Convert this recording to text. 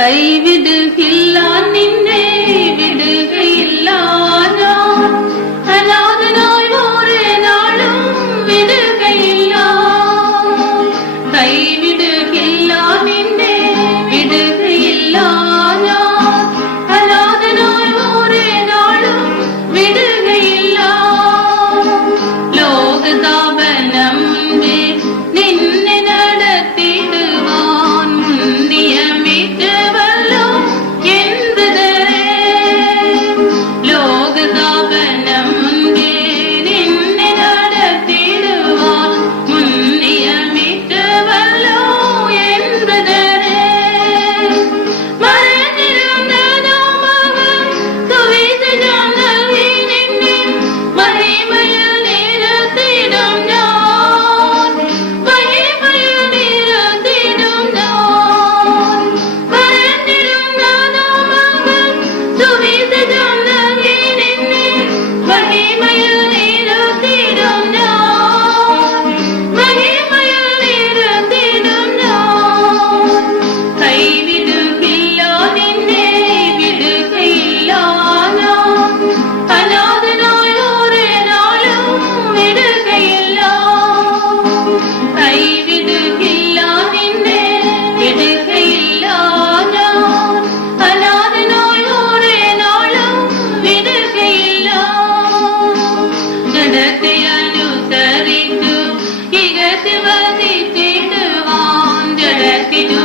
കൈവിടുകില്ല നിന്നെ വിടുകയില്ല ഞാൻ അനാഥനായി ഓരേ നാളും വിടുകയില്ല കൈവിടുകില്ല നിന്നെ വിടുകയില്ല ഞാൻ അനാഥനായി ഓരേ നാളും വിടുകയില്ല ലോകതാപനം നിന്നെ നടത്തിടുവാൻ നിയമിച്ചവല്ലോ എന്തുതരേ ലോകതാപനം നിന്നെ നടത്തിടുവാൻ നിയമിച്ചവല്ലോ എന്തുതരേ മറഞ്ഞിരുന്ന നാമകം സുവിശേഷം നൽകി നിന്നെ മഹിമയിൽ നിരത്തിടും ഞാൻ മഹിമയിൽ നിരത്തിടും ഞാൻ മറഞ്ഞിരുന്ന നാമകം സുവിശേഷം നൽകി നിന്നെ മഹിമയിൽ നിരത്തിടും ഞാൻ മഹിമയിൽ നിരത്തിടും ഞാൻ കൈവിടുകില്ല നിന്നെ വിടുകയില്ല ഞാൻ അനാഥനായി ഓരേ നാളും വിടുകയില്ല കൈവിടുകില്ല നിന്നെ വിടുകയില്ല ഞാൻ അനാഥനായി ഓരേ നാളും വിടുകയില്ല ജഡത്തെ അനുസരിച്ചു ഇകത്തി വസിച്ചിടുവാൻ ജഡത്തിനു